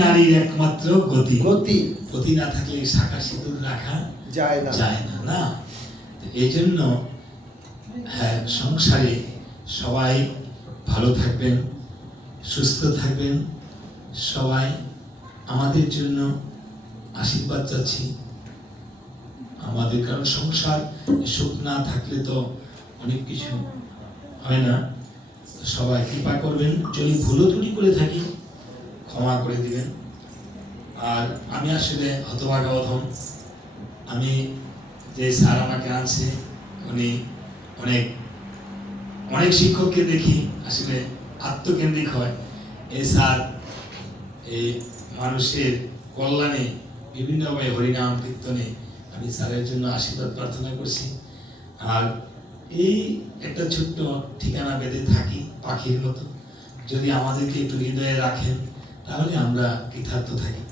নারীর একমাত্র গতি, গতি গতি না থাকলে শাখা সিঁদুর রাখা যায় না না। এই জন্য হ্যাঁ, সংসারে সবাই ভালো থাকবেন, সুস্থ থাকবেন, সবাই আমাদের জন্য আশীর্বাদ চাচ্ছি আমাদের, কারণ সংসার সুখ না থাকলে তো অনেক কিছু হয় না। সবাই কৃপা করবেন, যদি ভুলও ত্রুটি করে থাকি ক্ষমা করে দিবেন। আর আমি আসলে হতভাগা অধম, আমি যে স্যার আমাকে আনছে উনি অনেক অনেক শিক্ষককে দেখি আসলে আত্মকেন্দ্রিক হয়। এই স্যার এই মানুষের কল্যাণে বিভিন্নভাবে হরিনাম কীর্তনে আমি স্যারের জন্য আশীর্বাদ প্রার্থনা করছি। আর এই একটা ছোট্ট ঠিকানা বেঁধে থাকি পাখির মতো, যদি আমাদেরকে একটু হৃদয়ে রাখেন তাহলে আমরা কৃতার্থ থাকি।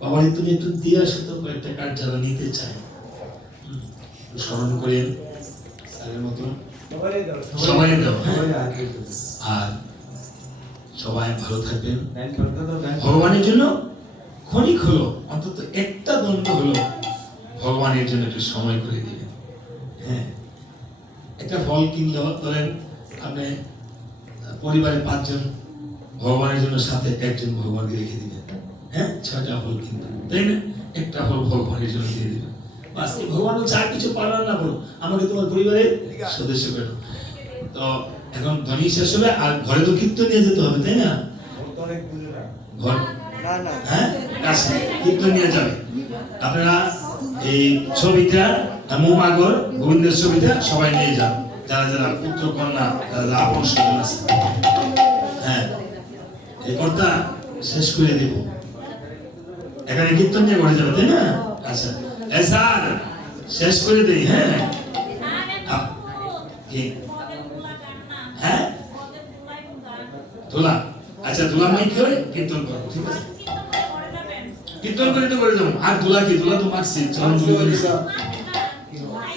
বাবা তুমি একটু দিয়ে আসো তো কয়েকটা কার্ড যারা নিতে চায়, স্মরণ করেন স্যারের মতো সবাই দাও। আর সবাই ভালো থাকবেন, ভগবানের জন্য ক্ষণিক হলো অন্তত একটা দণ্ড হলো ভগবানের জন্য একটু সময় করে দিবেন। হ্যাঁ, একটা ফল কিনলো, ধরেন আপনি পরিবারে 5 জন, ভগবানের জন্য সাথে একজন ভগবানকে রেখে দিবেন। হ্যাঁ, 6টা ফল কিনবেন, তাই না? একটা ফল ভগবানের জন্য দিয়ে দিবেন। বাস, ভগবান যা কিছু পালন না করো, আমাকে তোমার পরিবারের সদস্য করো। তো এখন ধনী শেষ হবে আর ঘরে তো কীর্তন নিয়ে যেতে হবে, তাই না? ঘর হ্যাঁ কাছে কীর্তন নিয়ে যাবে। আপনারা এই ছবিটা মোমাগর গোবিন্দের ছবিটা সবাই নিয়ে যান, যারা যারা পুত্র কন্যা যারা আপন স্বজন আছে। হ্যাঁ, এই কথা শেষ করে দেব, এখানে কীর্তন নিয়ে ঘরে যাবে, তাই না? আচ্ছা স্যার শেষ করে দেই। হ্যাঁ হ্যাঁ ধুলা। আচ্ছা ধুলা মাই কি হয়? কীর্তন করবো, ঠিক আছে? কীর্তন করে তো করে যাবো। আর ধুলা কি? ধুলা তো মারছি, চরণ ধুলো করেছি।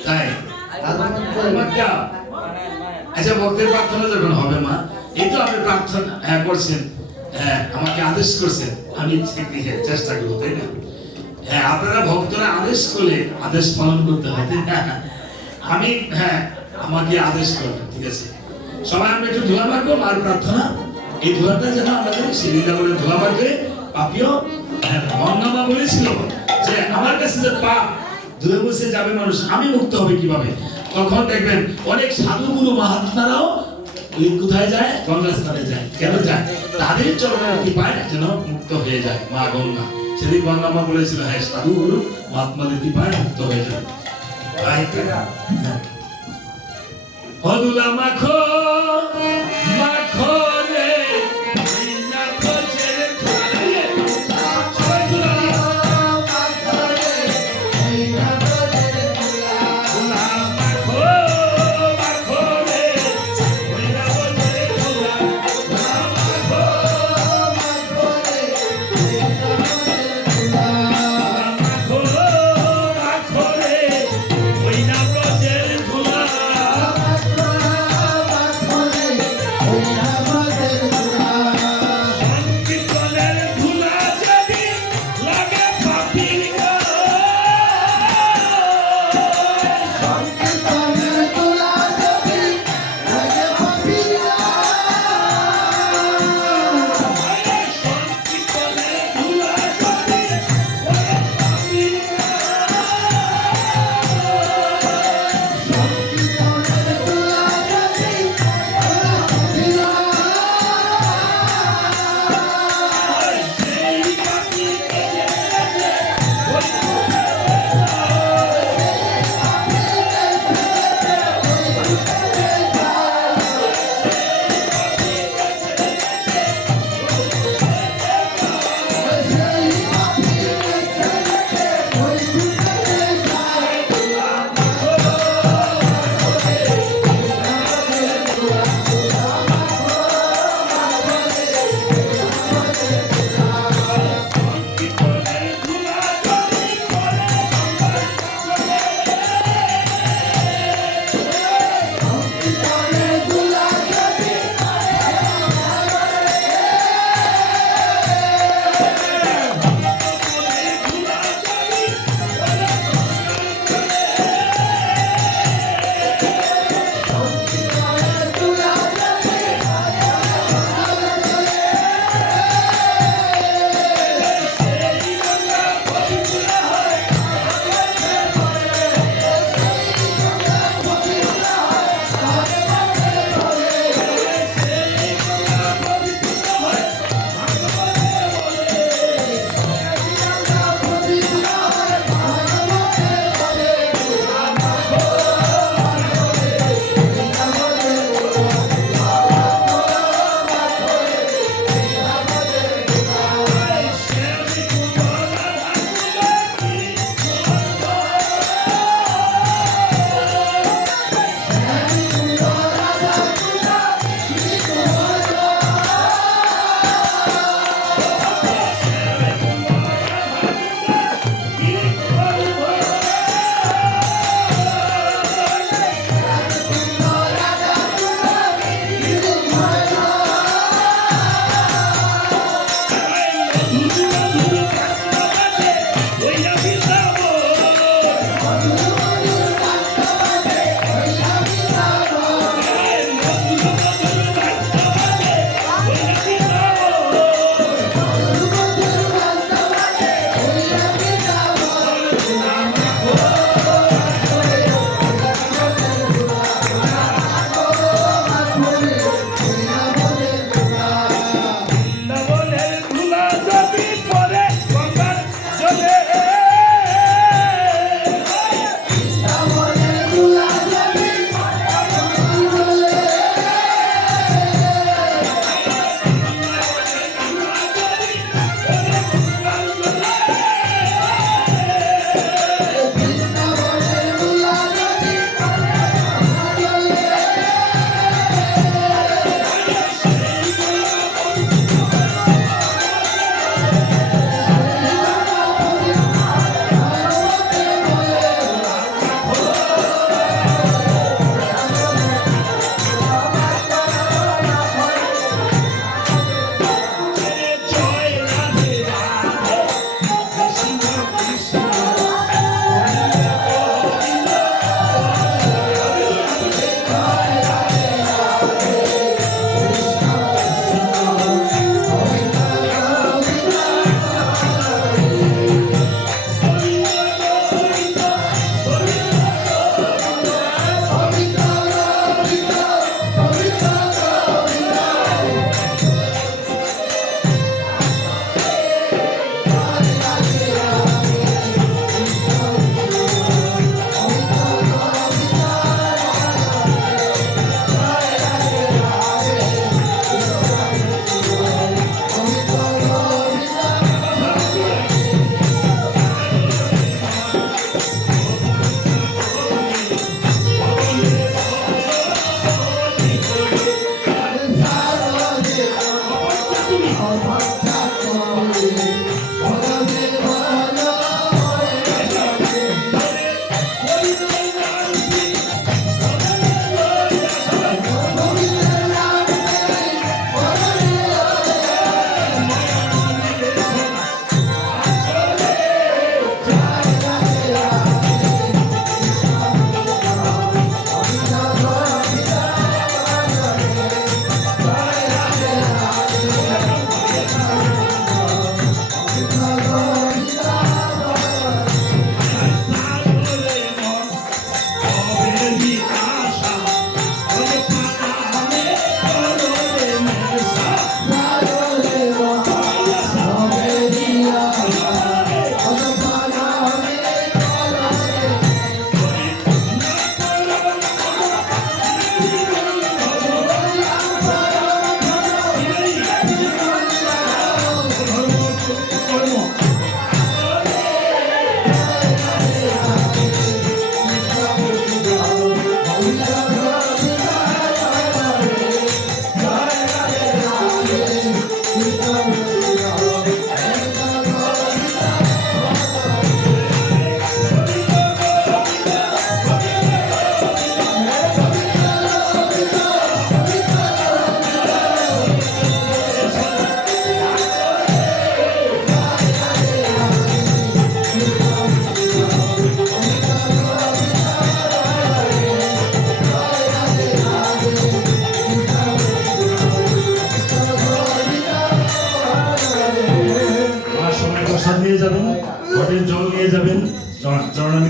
তাই আচ্ছা, ভক্তের প্রার্থনা যখন হবে মা, এই তো আপনি প্রার্থনা করছেন, আমাকে আদেশ করছেন, আমি চেষ্টা করবো, তাই না? হ্যাঁ, আপনারা ভক্তরা আদেশ করলে আদেশ পালন করতে হবে। আমি আমাকে আদেশ করবেন, ঠিক আছে? সবাই আমরা একটু ধুলা মারবো আর প্রার্থনা, এই ধুলাটা যেন আমাদের সিঁড়িটা বলে ধুলা মারবে পাপিও। গঙ্গামা বলেছিল যে আমার কাছে যে পাপ ধুয়ে মুছে যাবে মানুষ, আমি মুক্ত হবে কিভাবে? তখন দেখবেন অনেক সাধুগুরু মহাত্মারাও কোথায় যায়? গঙ্গা স্থানে যায়। কেন যায়? তাদের চরণের কৃপায় যেন মুক্ত হয়ে যায় মা গঙ্গা। সেদিন গঙ্গামা বলেছিল, হ্যাঁ সাধুগুরু মহাত্মাদের কৃপায় মুক্ত হয়ে যাবে। হদুলা মাখো মাখো রে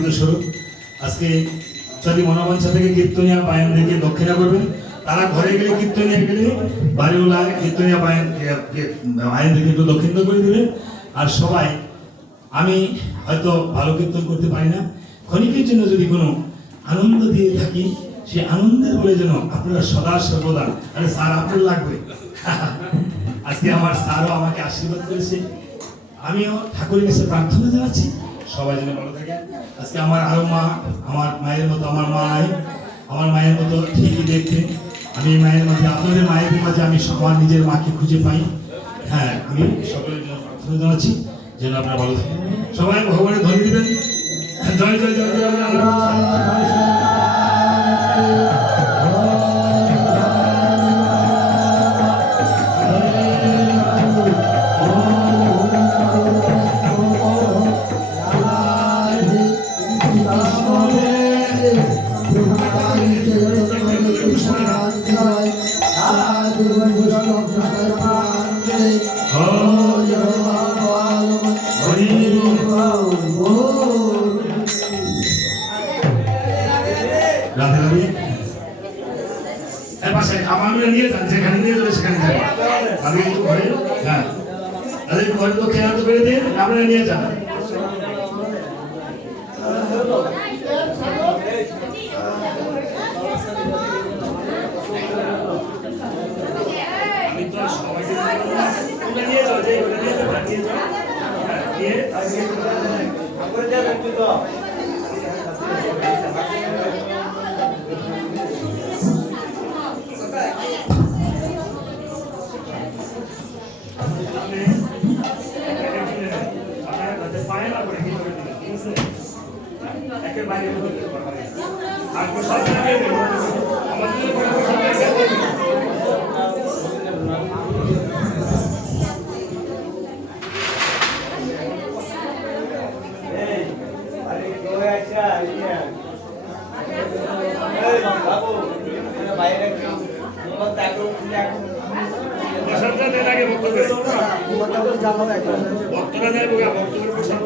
সম্মানিত স্বরূপ আজকে যদি মনোমঞ্চ থেকে কীর্তনিয়া বায়ানদেরকে দক্ষিণা করবেন, তারা ঘরে গেলে কীর্তনিয়া গেলে বাড়িওয়ালা কীর্তনিয়া বায়ানদেরকে একটু দক্ষিণ করে দেবে। আর সবাই, আমি হয়তো ভালো কীর্তন করতে পারি না, ক্ষণিকের জন্য যদি কোনো আনন্দ দিয়ে থাকি, সে আনন্দের বলে যেন আপনারা সদা সর্বদা, আরে স্যার আপনার লাগবে আজকে আমার স্যারও আমাকে আশীর্বাদ করেছে, আমিও ঠাকুরের কাছে প্রার্থনা জানাচ্ছি সবাই যেন ভালো থাকে। আজকে আমার আরো মা, আমার মায়ের মতো আমার মায়ের মতো ঠিকই দেখতে, আমি মায়ের মধ্যে, আপনাদের মায়ের মাঝে আমি আমার নিজের মাকে খুঁজে পাই। হ্যাঁ, আমি সকলের জন্য প্রার্থনা জানাচ্ছি যেন আপনারা ভালো থাকেন। সবাই ভগবানের ধ্বনি দিবেন। জয় জয় জয় জয় নিয়ে যান, যেখানে নিয়ে যাবে সেখানে যাবে। আমি একটু ঘরে, হ্যাঁ তাদের ঘরে তো খেয়াল তো করে দিন, আপনারা নিয়ে যান। আমি তো সবাইকে নিয়ে যাও, যে ঘরে নিয়ে যাবে নিয়ে যাও, নিয়ে ভক্তরা যায় ভক্তদের প্রসাদ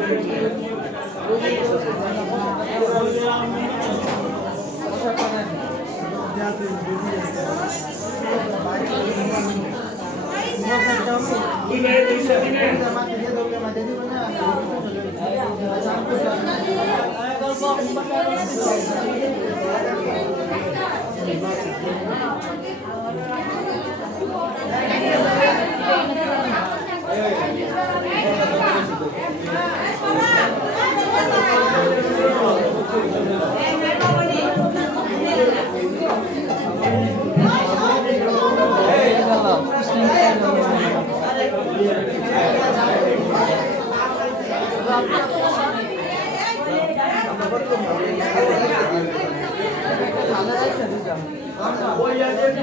Oye,